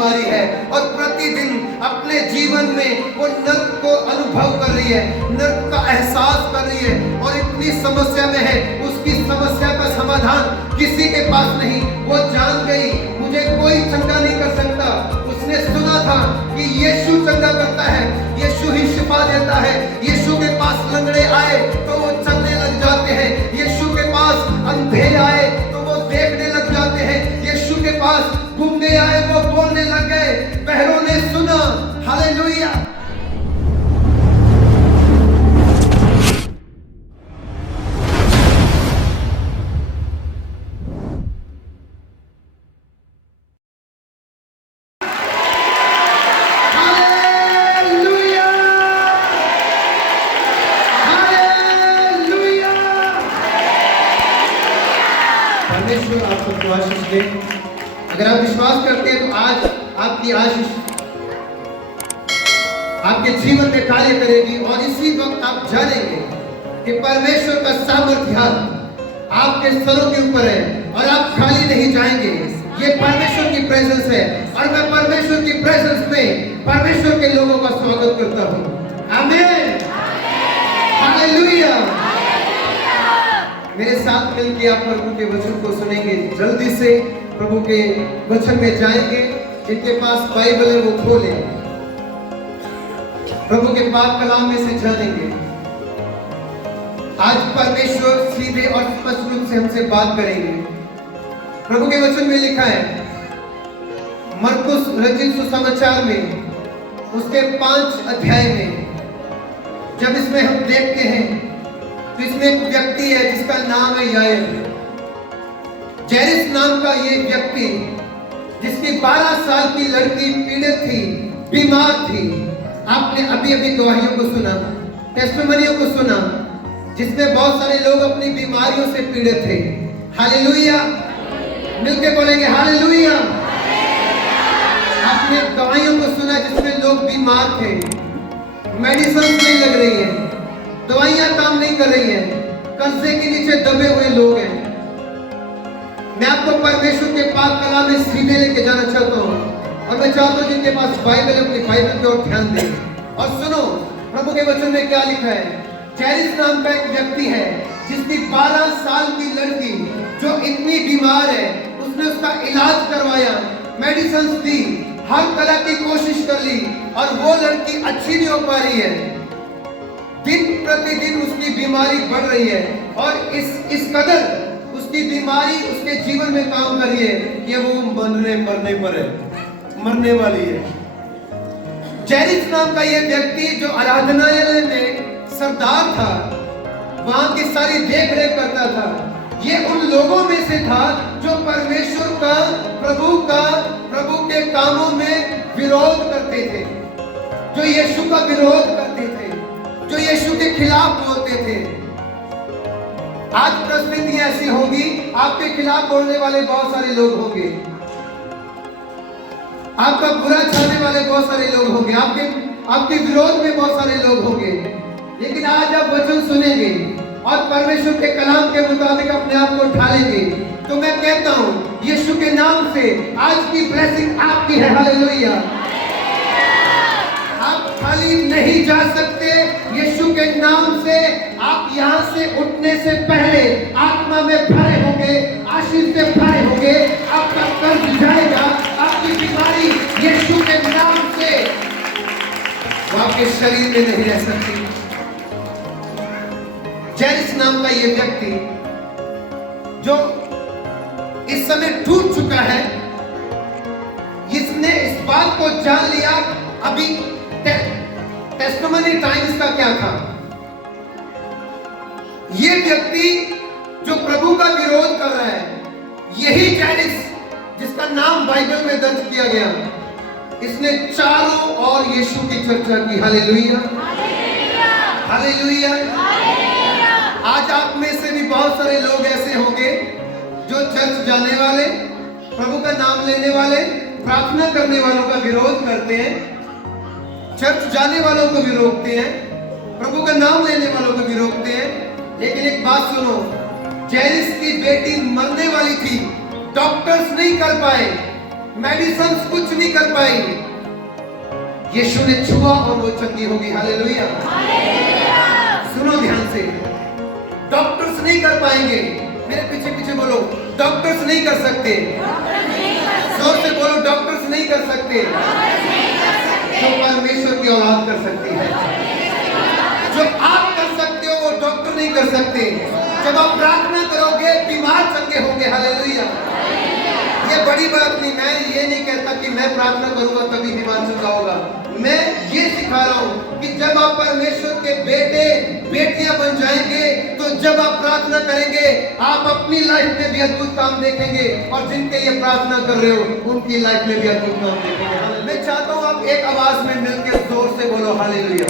बीमारी है और प्रतिदिन अपने जीवन में वो नर्क को अनुभव कर रही है, नर्क का एहसास कर रही है और इतनी समस्या में है, उसकी समस्या का समाधान किसी के पास नहीं। वो जान गई मुझे कोई चंगा नहीं कर सकता। उसने सुना था कि यीशु चंगा करता है, यीशु ही शिफा देता है। यीशु के पास लंगड़े आए तो वो चलने लग जाते हैं, यीशु के पास अंधे आए तो वो देखने लग जाते हैं, यीशु के पास गूंगे आए वो बोलने लग गए, बहरों ने सुना। हालेलुया। परमेश्वर आपको आशीष दे। अगर आप विश्वास करते हैं तो आज आपकी आशीष आपके जीवन में कार्य करेगी और इसी वक्त आप जानेंगे कि परमेश्वर का सामर्थ्य आपके सरों के ऊपर है और आप खाली नहीं जाएंगे। ये परमेश्वर की प्रेजेंस है और मैं परमेश्वर की प्रेजेंस में परमेश्वर के लोगों का स्वागत करता हूँ। आमीन, हालेलुया। मेरे साथ मिलकर आप प्रभु के वचन को सुनेंगे। जल्दी से प्रभु के वचन में जाएंगे। जिनके पास बाइबल है वो खोलें, प्रभु के पाक कलाम में से जानेंगे। आज परमेश्वर सीधे और स्पष्ट रूप से हमसे बात करेंगे। प्रभु के वचन में लिखा है मरकुस रचित सुसमाचार में उसके 5 अध्याय में, जब इसमें हम देखते हैं तो इसमें एक व्यक्ति है जिसका नाम है यायर। जैरिस नाम का ये व्यक्ति, जिसकी 12 साल की लड़की पीड़ित थी, बीमार थी। आपने अभी अभी गवाहियों को सुना, टेस्टिमनियों को सुना, जिसमें बहुत सारे लोग अपनी बीमारियों से पीड़ित थे। हालेलुया, मिलके बोलेंगे हालेलुया। आपने गवाहियों को सुना जिसमें लोग बीमार थे, मेडिसिन नहीं लग रही है, दवाइयां काम नहीं कर रही हैं, कर्जे के नीचे दबे हुए लोग हैं। मैं आपको परमेश्वर के पाक कलाम में सीधे लेके जाना चाहता हूँ और मैं चाहता हूँ जिनके पास बाइबल है अपनी बाइबल की ओर ध्यान दें और सुनो प्रभु के वचन में क्या लिखा है। जैरिस नाम का एक व्यक्ति है जिसकी 12 साल की लड़की जो इतनी बीमार है, उसने उसका इलाज करवाया, मेडिसिन दी, हर तरह की कोशिश कर ली और वो लड़की अच्छी नहीं हो पा रही है। दिन प्रतिदिन उसकी बीमारी बढ़ रही है और इस कदर उसकी बीमारी उसके जीवन में काम कर रही है कि वो मरने वाली है। जैरिस नाम का ये व्यक्ति जो आराधनालय में सरदार था, वहां की सारी देख रेख करता था, ये उन लोगों में से था जो परमेश्वर का, प्रभु के कामों में विरोध करते थे, जो यीशु का विरोध करते थे, जो यीशु के खिलाफ बोलते थे। आज परिस्थिति ऐसी होगी, आपके खिलाफ बोलने वाले बहुत सारे लोग होंगे, आपका बुरा चाहने वाले बहुत सारे लोग होंगे, आपके विरोध में बहुत सारे लोग होंगे। लेकिन आज आप वचन सुनेंगे और परमेश्वर के कलाम के मुताबिक अपने आप को ढालेंगे तो मैं कहता हूं यीशु के नाम से आज की ब्लेसिंग आपकी है। हालेलुया। आप खाली नहीं जा सकते। यीशु के नाम से आप यहाँ से उठने से पहले आत्मा में भरे होंगे, आशीष से भरे होंगे, आपका कर्ज जाएगा, आपकी बीमारी यीशु के नाम से वो आपके शरीर में नहीं रह सकती। जैरिस नाम का ये व्यक्ति जो इस समय टूट चुका है, इसने इस बात को जान लिया। अभी टेस्टिमनी टाइम इसका क्या था? ये व्यक्ति जो प्रभु का विरोध कर रहा है, यही जैरिस जिसका नाम बाइबल में दर्ज किया गया, इसने चारों ओर यीशु की चर्चा की। Hallelujah, hallelujah. आज आप में से भी बहुत सारे लोग ऐसे होंगे जो चर्च जाने वाले, प्रभु का नाम लेने वाले, प्रार्थना करने वालों का विरोध करते हैं, चर्च जाने वालों को भी रोकते हैं, प्रभु का नाम लेने वालों को भी रोकते हैं। लेकिन एक बात सुनो, जैरिस की बेटी मरने वाली थी, डॉक्टर्स नहीं कर पाए, मेडिसिन कुछ नहीं कर पाई। यीशु ने छुआ और वो चंगी हो गई। हालेलुया। सुनो ध्यान से, डॉक्टर्स नहीं कर पाएंगे। मेरे पीछे पीछे बोलो, डॉक्टर्स नहीं कर सकते। जोर से बोलो, डॉक्टर्स नहीं कर सकते। जो परमेश्वर की औलाद कर सकती है, जो आप कर सकते हो वो डॉक्टर नहीं कर सकते। जब आप प्रार्थना करोगे बीमार चंगे होंगे। हालेलुया। ये बड़ी बात नहीं, मैं ये नहीं कहता कि मैं प्रार्थना करूंगा तभी बीमार चंगा होगा। मैं ये सिखा रहा हूं कि जब आप परमेश्वर के बेटे बेटियां बन जाएंगे तो जब आप प्रार्थना करेंगे आप अपनी लाइफ में भी अद्भुत काम देखेंगे और जिनके ये प्रार्थना कर रहे हो उनकी लाइफ में भी अद्भुत काम देखेंगे। मैं चाहता हूं आप एक आवाज में मिलकर जोर से बोलो हालेलुया।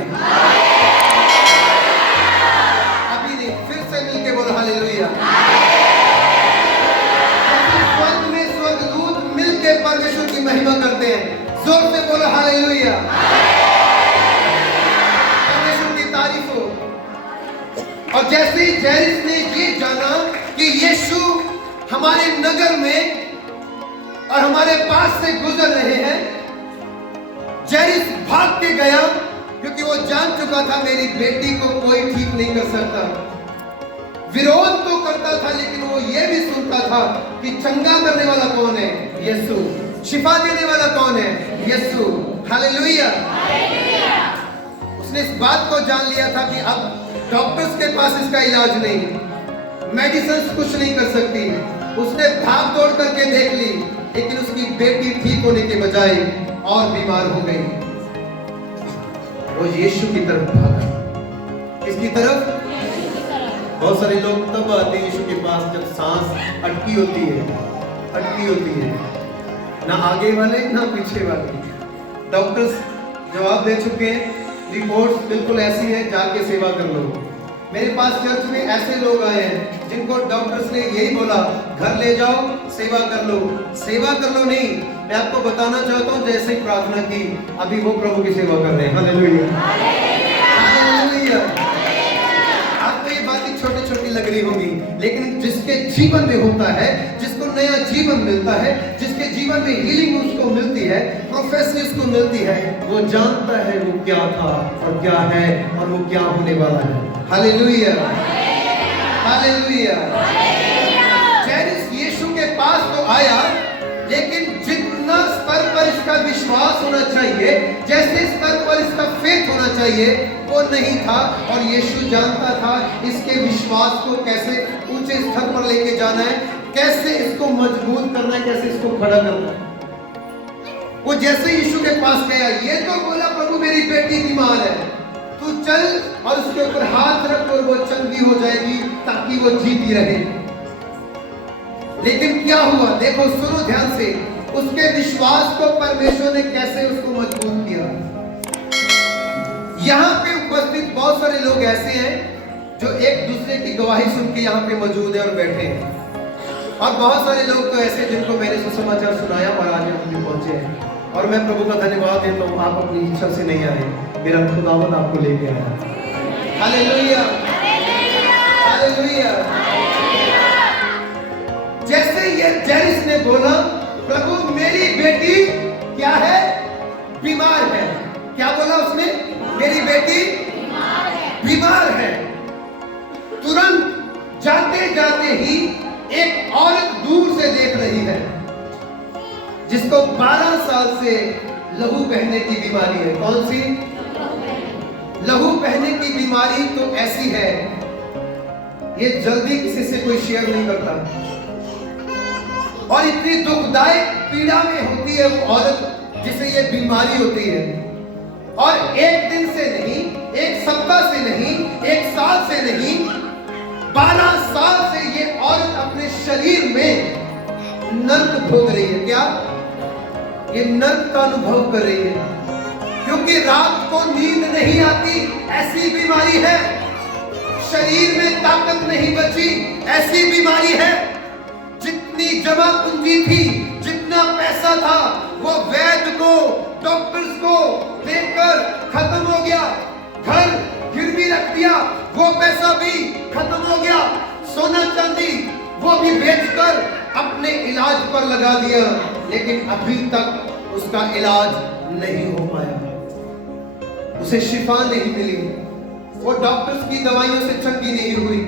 अभी नहीं, फिर से मिलके बोलो हालेलुया। स्वर्ग में स्वर्गदूत मिलके परमेश्वर की महिमा करते हैं। जोर से बोलो हालेलुया। परमेश्वर की तारीफ हो। और जैसे ही जैरिस ने ये जाना कि यीशु हमारे नगर में और हमारे पास से गुजर रहे हैं, जैरिस भाग के गया क्योंकि वो जान चुका था मेरी बेटी को कोई ठीक नहीं कर सकता। विरोध तो करता था लेकिन वो ये भी सुनता था कि चंगा करने वाला कौन है? यीशु। शिफा देने वाला कौन है? यीशु। हालेलुया। उसने इस बात को जान लिया था कि अब डॉक्टर्स के पास इसका इलाज नहीं, मेडिसिन कुछ नहीं कर सकती। उसने भाग दौड़ करके देख ली लेकिन उसकी बेटी ठीक होने के बजाय और बीमार हो गई। वो यीशु की तरफ भागा। किसकी तरफ? बहुत सारे लोग तब आते हैं यीशु के पास जब सांस अटकी होती है, अटकी होती है, ना आगे वाले ना पीछे वाले। डॉक्टर्स जवाब दे चुके हैं, रिपोर्ट्स बिल्कुल ऐसी है, जाके सेवा कर लो। मेरे पास चर्च में ऐसे लोग आए हैं जिनको डॉक्टर्स ने यही बोला घर ले जाओ सेवा कर लो। सेवा कर लो नहीं, मैं आपको बताना चाहता हूँ जैसे ही प्रार्थना की अभी वो प्रभु की सेवा कर रहे हैं। हालेलुया। हालेलुया। आपको ये बातें छोटी छोटी लग रही होंगी लेकिन जिसके जीवन में होता है, जिसको नया जीवन मिलता है, जिसके जीवन में हीलिंग उसको मिलती है, प्रोफेसी उसको मिलती है, वो जानता है वो क्या था और क्या है और वो क्या होने वाला है। हालेलुया। हालेलुया। जैरिस यीशु के पास तो आया लेकिन जितना स्तर पर इसका विश्वास होना चाहिए, जैसे स्तर पर इसका फेथ होना चाहिए वो नहीं था। और यीशु जानता था इसके विश्वास को कैसे ऊंचे स्तर पर लेके जाना है, कैसे इसको मजबूत करना है, कैसे इसको खड़ा करना है। वो जैसे यीशु के पास गया, ये तो बोला प्रभु मेरी बेटी बीमार है, तू चल और उसके ऊपर हाथ रख और वो चंगी हो जाएगी ताकि वो जीती रहे। लेकिन क्या हुआ? देखो, सुनो ध्यान से, उसके विश्वास को परमेश्वर ने कैसे उसको मजबूत किया। यहाँ पे उपस्थित बहुत सारे लोग ऐसे हैं जो एक दूसरे की गवाही सुन के यहाँ पे मौजूद है और बैठे हैं, और बहुत सारे लोग तो ऐसे जिनको मैंने सुसमाचार सुनाया और आज यहाँ पे पहुंचे हैं। और मैं प्रभु का धन्यवाद देता हूँ, आप अपनी इच्छा से नहीं आए, मेरा खुदावंद आपको लेके आया। हालेलुया। हालेलुया। जैसे ये जैरिस ने बोला प्रभु मेरी बेटी क्या है? बीमार है। क्या बोला उसने? मेरी बेटी बीमार है। तुरंत जाते जाते ही एक औरत दूर से देख रही है जिसको 12 साल से लहू बहने की बीमारी है। कौन सी? लहू बहने की बीमारी तो ऐसी है, ये जल्दी किसी से कोई शेयर नहीं करता और इतनी दुखदायक पीड़ा में होती है वो औरत जिसे ये बीमारी होती है। और एक दिन से नहीं, एक सप्ताह से नहीं, एक साल से नहीं, 12 साल से ये औरत अपने शरीर में नर्क भोग रही है। क्या? ये नर्क का अनुभव कर रही है क्योंकि रात को नींद नहीं आती, ऐसी बीमारी है। शरीर में ताकत नहीं बची, ऐसी बीमारी है। जितनी जमा पूंजी थी, जितना पैसा था, वो वैद्य को, डॉक्टर्स को देकर खत्म हो गया। घर गिरवी रख दिया, वो पैसा भी खत्म हो गया। सोना चांदी वो भी बेचकर अपने इलाज पर लगा दिया। लेकिन अभी तक उसका इलाज नहीं हो पाया, उसे शिफा नहीं मिली, वो डॉक्टर्स की दवाइयों से चंगी नहीं हुई।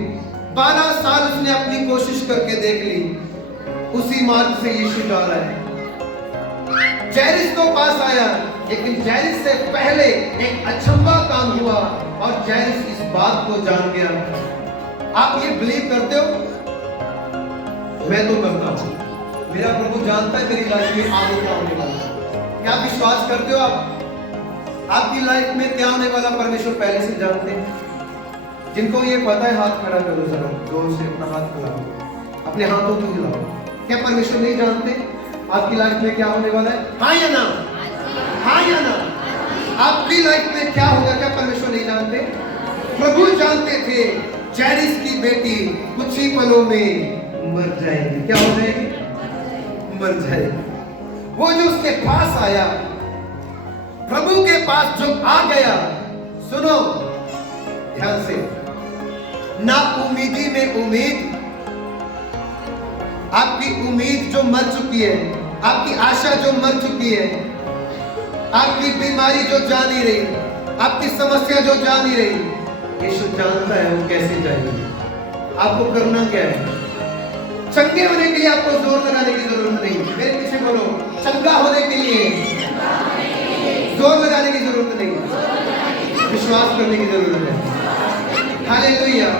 12 साल उसने अपनी कोशिश करके देख ली, उसी मार्ग से यीशु जा रहा है। जैरिस तो पास आया, लेकिन जैरिस से पहले एक अचंभा काम हुआ और जैरिस इस बात को जान गया। आप ये बिलीव करते हो? मैं तो करता हूं। मेरा प्रभु जानता है मेरी लाइफ में आगे क्या होने वाला है। क्या विश्वास करते हो आप? आपकी लाइफ में क्या होने वाला परमेश्वर पहले से जानते हैं। जिनको ये पता है हाथ खड़ा करो, जरा जोर से अपना हाथ हिलाओ, अपने हाथों को हिलाओ। क्या परमेश्वर नहीं जानते आपकी लाइफ में क्या होने वाला है? हाँ या ना? हाँ या ना? आपकी लाइफ में क्या होगा, क्या परमेश्वर नहीं जानते? प्रभु जानते थे जैरिस की बेटी कुछ ही पलों में मर जाएगी। क्या हो जाएगी? मर जाएगी। वो जो उसके पास आया, प्रभु के पास जो आ गया, सुनो ध्यान से, ना उम्मीदी में उम्मीद, आपकी उम्मीद जो मर चुकी है, आपकी आशा जो मर चुकी है, आपकी बीमारी जो जा नहीं रही, आपकी समस्या जो जा नहीं रही, यीशु जानता है वो कैसे जाएगी। आपको करना क्या है? चंगे होने के लिए आपको जोर लगाने की जरूरत नहीं। मेरे पीछे बोलो, चंगा होने के लिए जोर लगाने की जरूरत नहीं, विश्वास करने की जरूरत है। हालेलुया।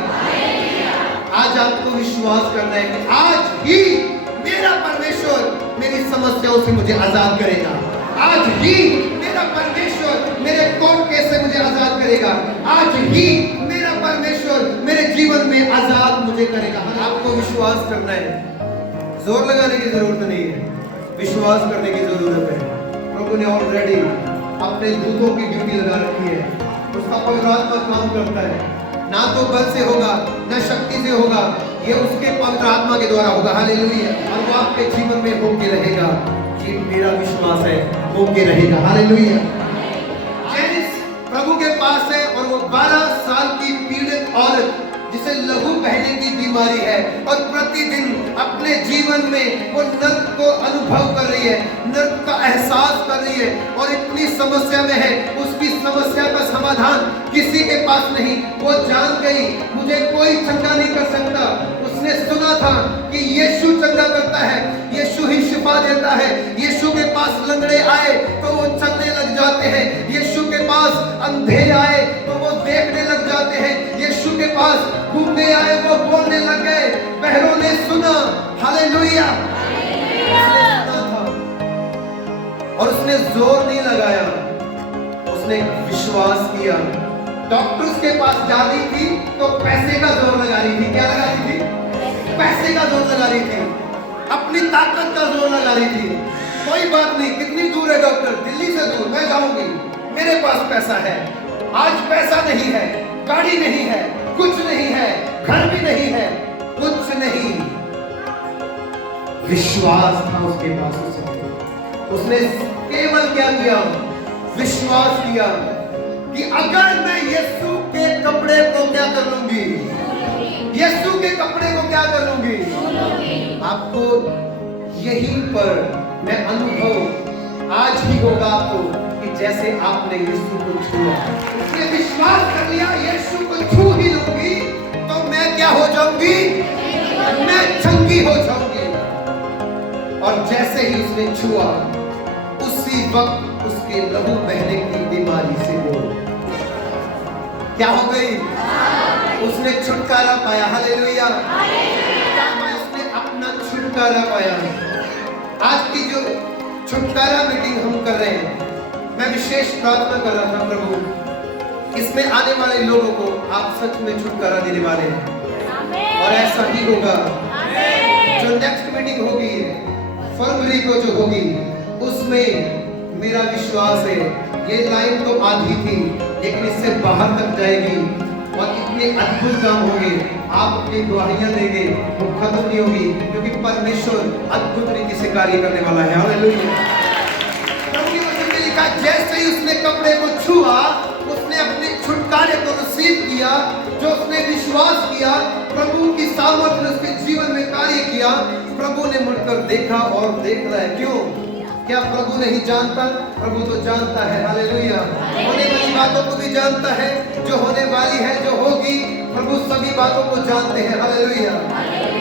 आज आपको विश्वास करना है कि आज ही मेरा परमेश्वर मेरी समस्याओं से मुझे आजाद करेगा। आज ही मेरा परमेश्वर मेरे कोर्ट केस से मुझे आजाद करेगा। आज ही मेरा परमेश्वर मेरे जीवन में आजाद मुझे करेगा। आपको विश्वास करना है, जोर लगाने की जरूरत नहीं है, विश्वास करने की जरूरत है। प्रभु ने ऑलरेडी अपने दूतों की ड्यूटी लगा रखी है। उसका पवित्र आत्मा काम करता है, ना तो बल से होगा, ना शक्ति से होगा, ये उसके पवित्र आत्मा के द्वारा होगा। हालेलुया। और वो आपके जीवन में होके रहेगा। ये मेरा विश्वास है, होके रहेगा। हालेलुया। जैरिस प्रभु के पास है और वो 12 साल की पीड़ित औरत जिसे लहू बहने की बीमारी है और प्रतिदिन अपने जीवन में वो नर्क को अनुभव कर रही है, नर्क का एहसास कर रही है और इतनी समस्या में है, उसकी समस्या का समाधान किसी के पास नहीं। वो जान गई मुझे कोई चंगा नहीं कर सकता। उसने सुना था कि यीशु चंगा करता है, यीशु ही शिफा देता है। यीशु के पास लंगड़े आए तो वो चलने लग जाते हैं, यीशु के पास अंधे आए तो वो देखने लग जाते हैं, यीशु के पास गूंगे आए वो बोलने लग गए, बहरों ने सुना। हालेलुया। और उसने जोर नहीं लगाया, उसने विश्वास किया। डॉक्टर्स के पास जा रही थी तो पैसे का जोर लगा रही थी। क्या लगा रही थी? पैसे का जोर लगा रही थी, अपनी ताकत का जोर लगा रही थी। कोई बात नहीं, कितनी दूर है डॉक्टर? दिल्ली से दूर, मैं जाऊंगी, मेरे पास पैसा है। आज पैसा नहीं है, गाड़ी नहीं है, कुछ नहीं है, घर भी नहीं है, कुछ नहीं, विश्वास था उसके पास। उसने केवल क्या किया? विश्वास किया कि अगर मैं यीशु के कपड़े को क्या कर लूंगी, यीशु के कपड़े को क्या कर लूंगी। आपको यहीं पर मैं अनुभव आज ही होगा आपको कि जैसे आपने यीशु को छुआ, उसने विश्वास कर लिया यीशु को छू ही लूंगी तो मैं क्या हो जाऊंगी? मैं चंगी हो जाऊंगी। और जैसे ही उसने छुआ, उसी वक्त उसके लहू बहने की बीमारी से वो क्या हो गई? उसने छुटकारा पाया। हालेलुया। उसने अपना छुटकारा पाया। आज की जो छुटकारा मीटिंग हम कर रहे हैं, मैं विशेष प्रार्थना कर रहा था, प्रभु इसमें आने वाले लोगों को आप सच में छुटकारा देने वाले हैं। और ऐसा ही होगा। जो नेक्स्ट मीटिंग होगी फरवरी को जो होगी, उसमें मेरा विश्वास है ये लाइन तो आधी थी लेकिन इससे बाहर तक जाएगी और इतने अद्भुत काम होंगे, आप अपनी गवाहियां देंगे, वो खत्म नहीं होगी, क्योंकि परमेश्वर अद्भुत रीति से कार्य करने वाला है। हालेलुया। प्रभु के वचन में लिखा, जैसे ही उसने कपड़े को छुआ, उसने अपने छुटकारे को रिसीव किया। जो उसने विश्वास किया, प्रभु की सामर्थ ने उसके जीवन में कार्य किया। प्रभु ने मुड़कर देखा और देख रहा है। क्यों? क्या प्रभु नहीं जानता? प्रभु तो जानता है। हालेलुया। होने वाली बातों को भी जानता है, जो होने वाली है, जो होगी। प्रभु सभी बातों को जानते हैं। हालेलुया।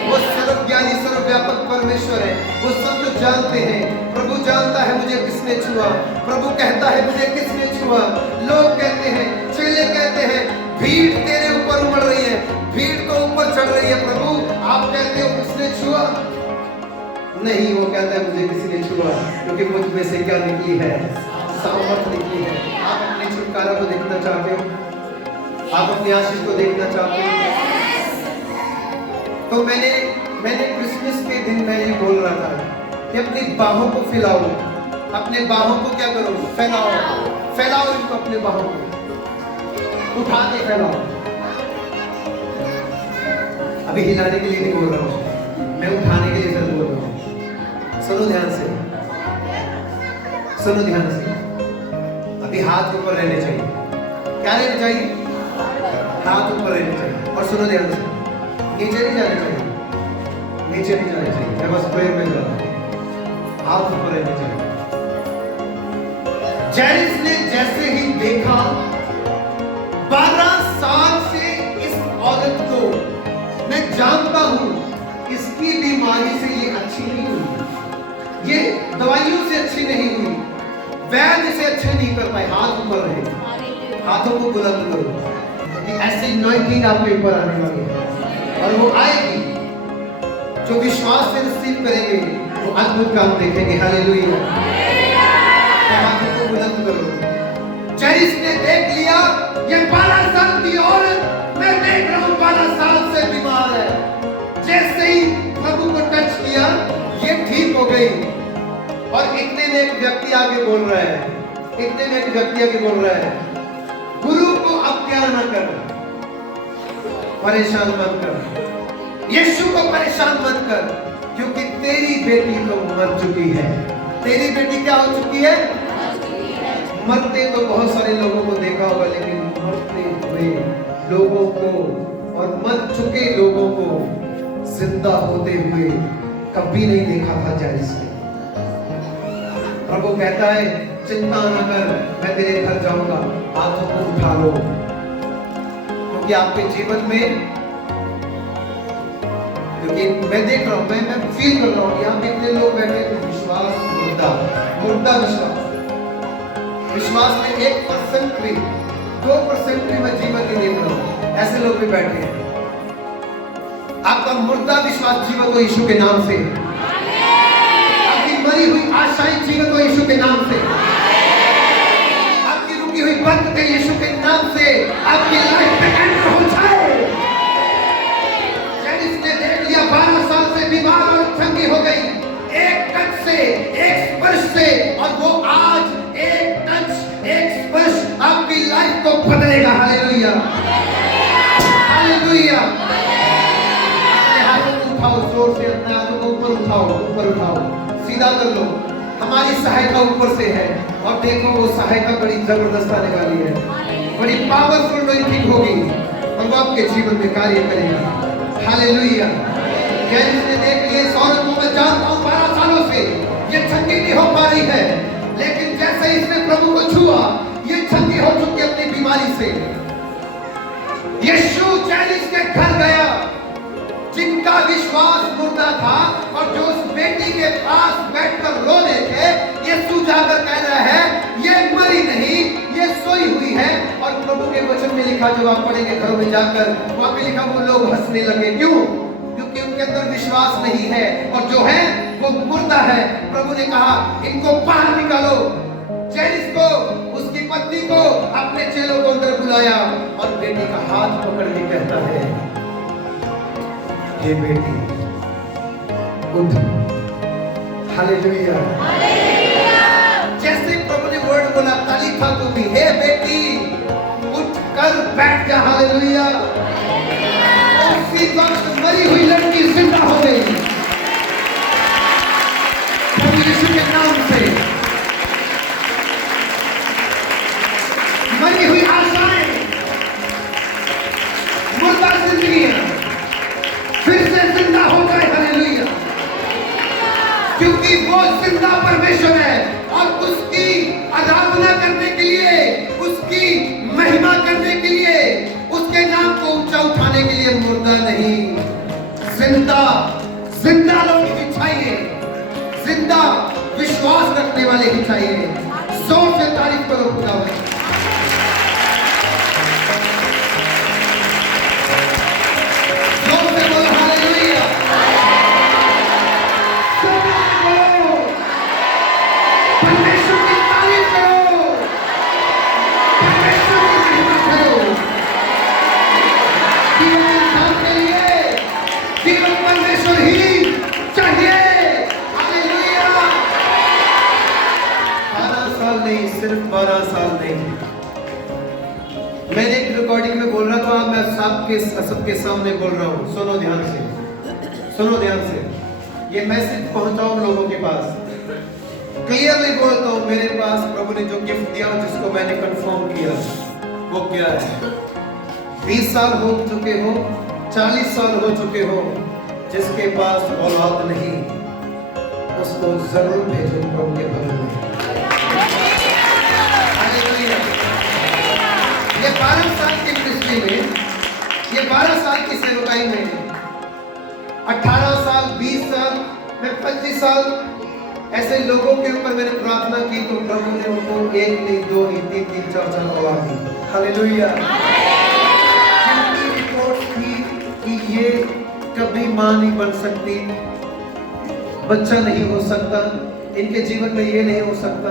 वो सर्वज्ञानी सर्वव्यापक परमेश्वर है, वो सब कुछ जानते हैं। प्रभु जानता है मुझे किसने छुआ। प्रभु कहता है मुझे किसने छुआ। लोग कहते हैं, चेले कहते हैं, भीड़ तेरे ऊपर उमड़ रही है, भीड़ तो ऊपर चढ़ रही है। प्रभु आप कहते हो किसने छुआ? नहीं, वो कहता है मुझे किसी ने छुआ, क्योंकि मुझ में से क्या निकली है? सामर्थ निकली है। आप अपने छुटकारा को देखना चाहते हो? आप अपनी आशीष को देखना चाहते हो? तो मैंने क्रिसमस के दिन मैं ये बोल रहा था कि अपनी बाहों को फैलाओ, अपने बाहों को क्या करो? फैलाओ, फैलाओ इनको, अपने बाहों को उठा के फैलाओ। अभी हिलाने के लिए नहीं बोल रहा हूँ, मैं उठाने के लिए सर बोल रहा हूँ। सुनो ध्यान से, सुनो ध्यान से। अभी हाथ ऊपर रहने चाहिए। क्या रहने चाहिए? हाथ ऊपर रहने चाहिए। और सुनो ध्यान से, नीचे नहीं जाने चाहिए, नीचे नहीं जाने चाहिए। मैं बस प्रेयर में जा रहा हूं। हाथ ऊपर रहने चाहिए। जैरिस ने जैसे ही देखा, 12 साल से इस औरत को मैं जानता हूं, इसकी बीमारी से ये अच्छी नहीं हुई, ये दवाइयों से अच्छी नहीं हुई, वैद्य से अच्छे नहीं कर पाए। हाथ ऊपर रहे, हाथों को बुलंद करो। ऐसी अनॉइंटिंग आपके ऊपर आने वाली है, और वो आएगी। जो विश्वास से रिसीव करेंगे वो अद्भुत काम देखेंगे। हालेलुया। हाथों को बुलंद करो। जैरिस ने देख लिया, ये 12 साल की औरत, मैं देख रहा हूं 12 साल से बीमार है। जैसे ही प्रभु को टच किया, ये ठीक हो गई। और इतने में एक व्यक्ति आगे बोल रहा है, इतने में एक व्यक्ति आगे बोल रहा है, गुरु को अब प्यार न कर, परेशान मत कर, यीशु को परेशान मत कर, क्योंकि तेरी बेटी तो मर चुकी है। तेरी बेटी क्या हो चुकी है? मरते तो बहुत सारे लोगों को देखा होगा, लेकिन मरते हुए लोगों को और मर चुके लोगों को जिंदा होते हुए कभी नहीं देखा था जैरिस ने। प्रभु कहता है, चिंता न कर, मैं तेरे घर जाऊंगा, हाथों को उठा लो। क्योंकि आपके जीवन में, क्योंकि मैं देख रहा हूं, मैं फील कर रहा हूं, यहाँ पे इतने लोग बैठे हैं, विश्वास मुर्दा, मुर्दा विश्वास। विश्वास में 1% भी, 2% भी मैं जीवन नहीं देख रहा हूं। ऐसे लोग भी बैठे हैं। आपका मुर्दा विश्वास जीवन को यीशु के नाम से, आपकी मरी हुई आशाएं जीवन को यीशु के नाम से, आपकी रुकी हुई बरकतें यीशु के नाम से आपकी लाइफ में एंटर हो जाए। जैरिस ने देख लिया, 12 साल से बीमार और चंगी हो गई, एक टच से, एक स्पर्श से, और वो आज एक टच, एक स्पर्श आपकी लाइफ को बदलेगा। Hallelujah, hallelujah. अपने हाथों को उठाओ, जोर से अपने हाथों को ऊपर उठाओ, ऊपर उठाओ, सीधा कर लो। हमारी सहायता ऊपर से है, और देखो वो सहायता बड़ी जबरदस्त आने वाली है, बड़ी पावरफुल अनॉइंटिंग होगी, और वो आपके जीवन में कार्य करेगा। हालेलुया। जैरिस ने देख लिया, इस औरत को मैं जानता हूं 12 सालों से, ये चंगी नहीं हो पा रही है, लेकिन जैसे ही इसने प्रभु को छुआ, ये चंगी हो चुकी अपनी बीमारी से। यीशु जैरिस के घर गया, जिनका विश्वास मुर्दा था, और जो उस बेटी के पास बैठकर रो रहे थे, यीशु जाकर कह रहा है, ये मरी नहीं, ये सोई हुई है। और प्रभु के वचन में लिखा, जब आप पढ़ेंगे घरों में जाकर, वहां पे लिखा, वो लोग हंसने लगे। क्यों? क्योंकि उनके अंदर विश्वास नहीं है, और जो है वो मुर्दा है। प्रभु ने कहा, इनको बाहर निकालो। जैरिस को, उसकी पत्नी को, अपने चेलों को अंदर बुलाया, और बेटी का हाथ पकड़ के कहता है, हे बेटी उठ। हालेलुया। जैसे प्रभु ने वर्ड बोला, तालिथा कुमी, हे बेटी उठ कर बैठ जा। हालेलुया। उसी वक्त मरी हुई लड़की जिंदा हो गई, प्रभु यीशु के नाम से। मरी हुई आशाएं, मुर्दा जिंदगी फिर से जिंदा हो गए। हालेलुया। क्योंकि वो जिंदा परमेश्वर है और उसकी आराधना करने के लिए, उसकी महिमा करने के लिए, उसके नाम को ऊंचा उठाने के लिए मुर्दा नहीं, जिंदा जिंदा लोग ही चाहिए, जिंदा विश्वास रखने वाले ही चाहिए। जोर से तारीफ करो खुदा की। जोर से बोलो हालेलुया। परमेश्वर की तारीफ करो, परमेश्वर की महिमा करो। जीवन इंसान के लिए केवल परमेश्वर ही चाहिए। हालेलुया। 12 साल नहीं, सिर्फ 12 साल नहीं। मैंने एक रिकॉर्डिंग में बोल रहा था, मैं सबके सामने बोल रहा हूँ। सुनो ध्यान से, सुनो ध्यान से। ये मैसेज पहुंचाओ लोगों के पास। क्लियरली बोलता हूँ, मेरे पास प्रभु ने जो गिफ्ट दिया, जिसको मैंने कंफर्म किया, वो क्या है? 20 साल हो चुके हो, 40 साल हो चुके हो, जिसके पास औलाद नहीं, उसको जरूर भेजो प्रभु के भवन में। ये 12 साल की मिनिस्ट्री में, ये 12 साल की सेवकाई में, 18 साल, 20 साल, मैं 25 साल ऐसे लोगों के ऊपर मैंने प्रार्थना की, तो प्रभु ने उनको 1 नहीं, 2 नहीं, 3 3 4 4 औलाद दी। हालेलुया। जिनकी रिपोर्ट थी कि ये कभी मां नहीं बन सकती, बच्चा नहीं हो सकता, इनके जीवन में ये नहीं हो सकता,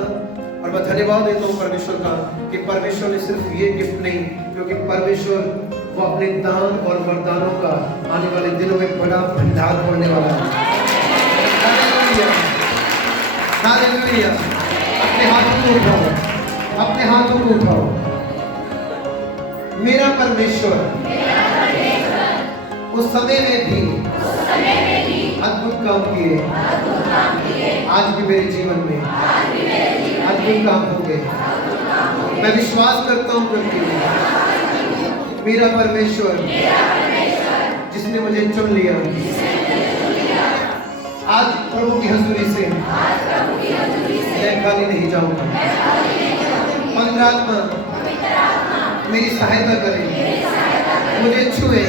और मैं धन्यवाद देता हूँ परमेश्वर का कि परमेश्वर ने सिर्फ ये गिफ्ट नहीं, क्योंकि परमेश्वर वो अपने दान और वरदानों का आने वाले दिनों में बड़ा भंडार खोलने वाला है। Hallelujah, hallelujah. अपने हाथों को उठाओ, अपने हाथों को उठाओ। मेरा परमेश्वर उस समय में भी अद्भुत काम किए, आज भी मेरे जीवन में अद्भुत काम हो गए। मैं विश्वास करता हूँ प्रभु, मेरा परमेश्वर जिसने मुझे चुन लिया, आज प्रभु की हजूरी से मैं खाली नहीं जाऊंगा। पवित्र आत्मा मेरी सहायता करे, मुझे छुए,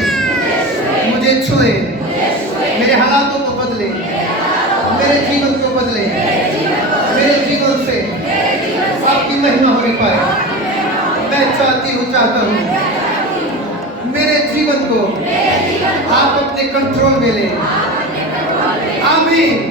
मुझे छुए, मेरे हालातों को बदले, मेरे जीवन को बदले, मेरे जीवन से आपकी महिमा हो पाए। मैं चाहता हूँ मेरे जीवन को आप अपने कंट्रोल में ले। आमीन।